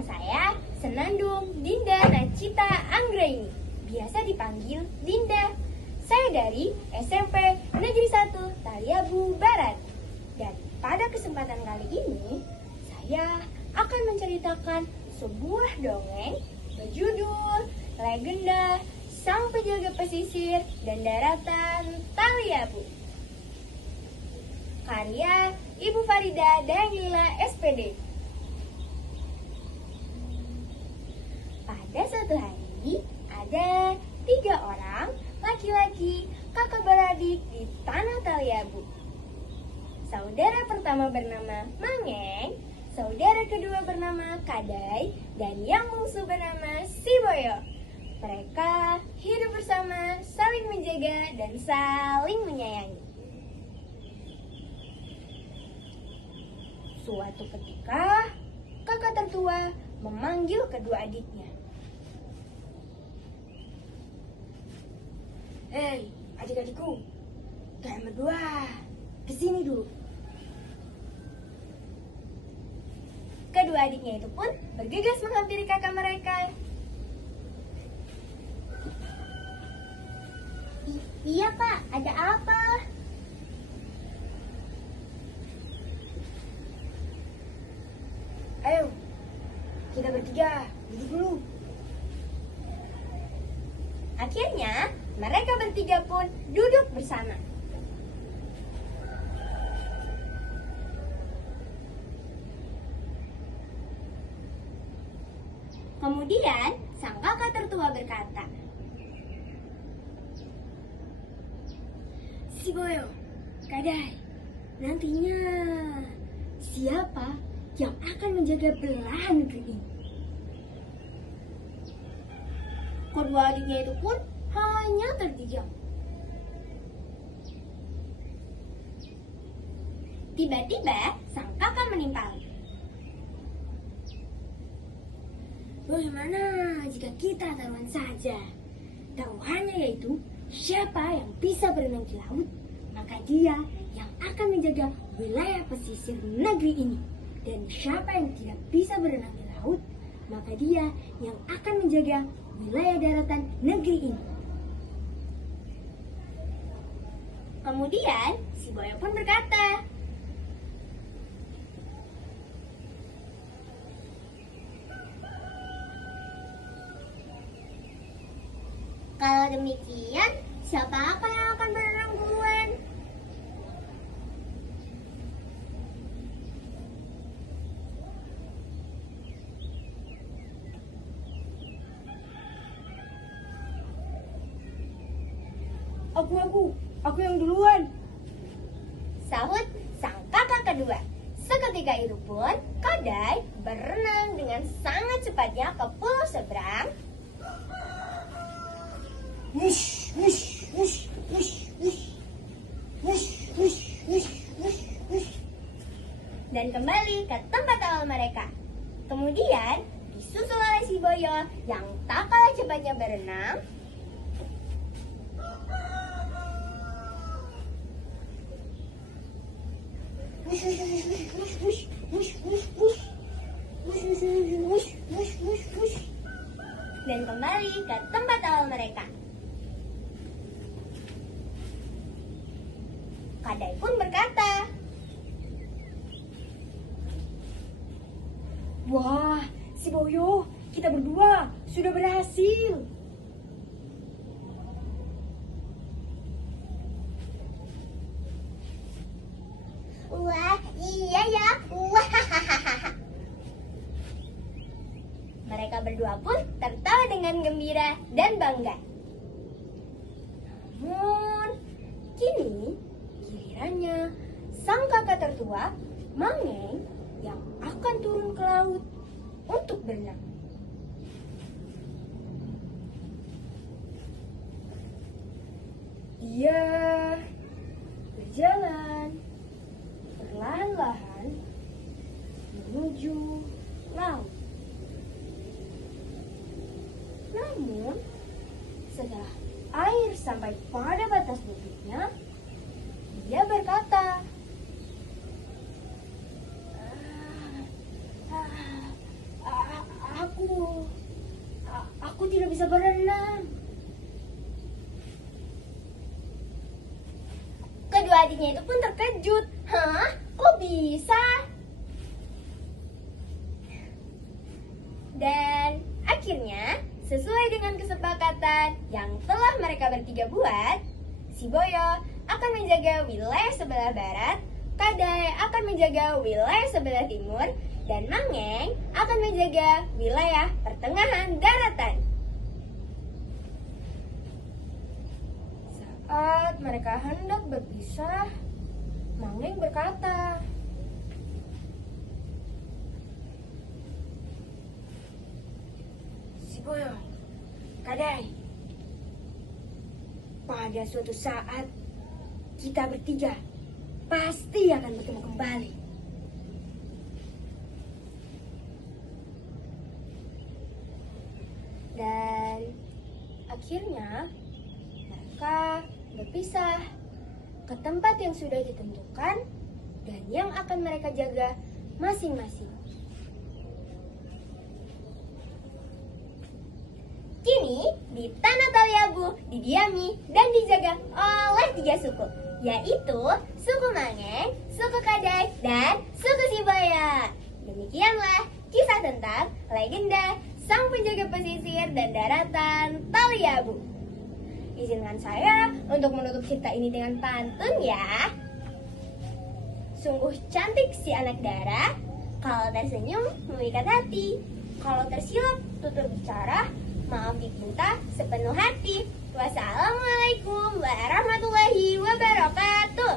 Nama saya Senandung Dinda Nacita Anggraini, biasa dipanggil Dinda. Saya dari SMP Negeri 1 Taliabu Barat. Dan pada kesempatan kali ini, saya akan menceritakan sebuah dongeng berjudul Legenda Sang Penjaga Pesisir dan Daratan Taliabu. Karya Ibu Farida Danila SPD. Pada suatu hari, ada 3 orang laki-laki kakak beradik di tanah Taliabu. Saudara pertama bernama Mangeng, saudara kedua bernama Kadai, dan yang bungsu bernama Siboyo. Mereka hidup bersama, saling menjaga dan saling menyayangi. Suatu ketika, kakak tertua memanggil kedua adiknya. Hei, adik-adikku, kalian berdua, kesini dulu. Kedua adiknya itu pun bergegas menghampiri kakak mereka. Iya Pak, ada apa? Ayo, kita bertiga, duduk dulu. Akhirnya, mereka bertiga pun duduk bersama. Kemudian, sang kakak tertua berkata, Siboyo, Kadai, nantinya siapa yang akan menjaga belahan negeri ini? kedua adiknya itu pun hanya terdiam. Tiba-tiba, sang kakak menimpali. Bagaimana jika kita taruhan saja? Taruhannya yaitu siapa yang bisa berenang di laut, maka dia yang akan menjaga wilayah pesisir negeri ini. Dan siapa yang tidak bisa berenang di laut, maka dia yang akan menjaga wilayah daratan negeri ini. Kemudian, si Boyo pun berkata, kalau demikian, siapa yang akan berenang duluan? Aku yang duluan. Sahut sang kakak kedua. Seketika itu pun, Kadai berenang dengan sangat cepatnya ke pulau seberang. Wush, wush, wush, wush, wush. Wush, wush, wush, wush, wush. Dan kembali ke tempat awal mereka. Kemudian disusul oleh si Boyo yang tak kalah cepatnya berenang. Wush, wush, wush, wush, wush, wush, wush. Wush, wush, wush, wush, wush, wush. Dan kembali ke tempat awal mereka. Kadai pun berkata, Wah, si Boyo, kita berdua sudah berhasil. wah iya ya, wah. Mereka berdua pun tertawa dengan gembira dan bangga. Namun, kini gilirannya sang kakak tertua, Mangeng, yang akan turun ke laut untuk berenang. Ia berjalan perlahan-lahan menuju laut. Namun, setelah air sampai pada batas lututnya, dia berkata, bisa berenang. Kedua adiknya itu pun terkejut. Hah? Kok bisa? Dan akhirnya, sesuai dengan kesepakatan yang telah mereka bertiga buat, si Boyo akan menjaga wilayah sebelah barat, Kadai akan menjaga wilayah sebelah timur, dan Mangeng akan menjaga wilayah pertengahan daratan. Saat mereka hendak berpisah, Mangeng berkata, Si Boyo, Kadai, pada suatu saat kita bertiga pasti akan bertemu kembali. Dan akhirnya mereka berpisah ke tempat yang sudah ditentukan dan yang akan mereka jaga masing-masing. Kini di Tanah Taliabu didiami dan dijaga oleh 3 suku, yaitu suku Mangeng, suku Kadai, dan suku Sibaya. Demikianlah kisah tentang legenda sang penjaga pesisir dan daratan Taliabu. Izinkan saya untuk menutup cerita ini dengan pantun ya. Sungguh cantik si anak dara, kalau tersenyum memikat hati, kalau tersilap tutur bicara, maaf dibuta sepenuh hati. Wassalamualaikum warahmatullahi wabarakatuh.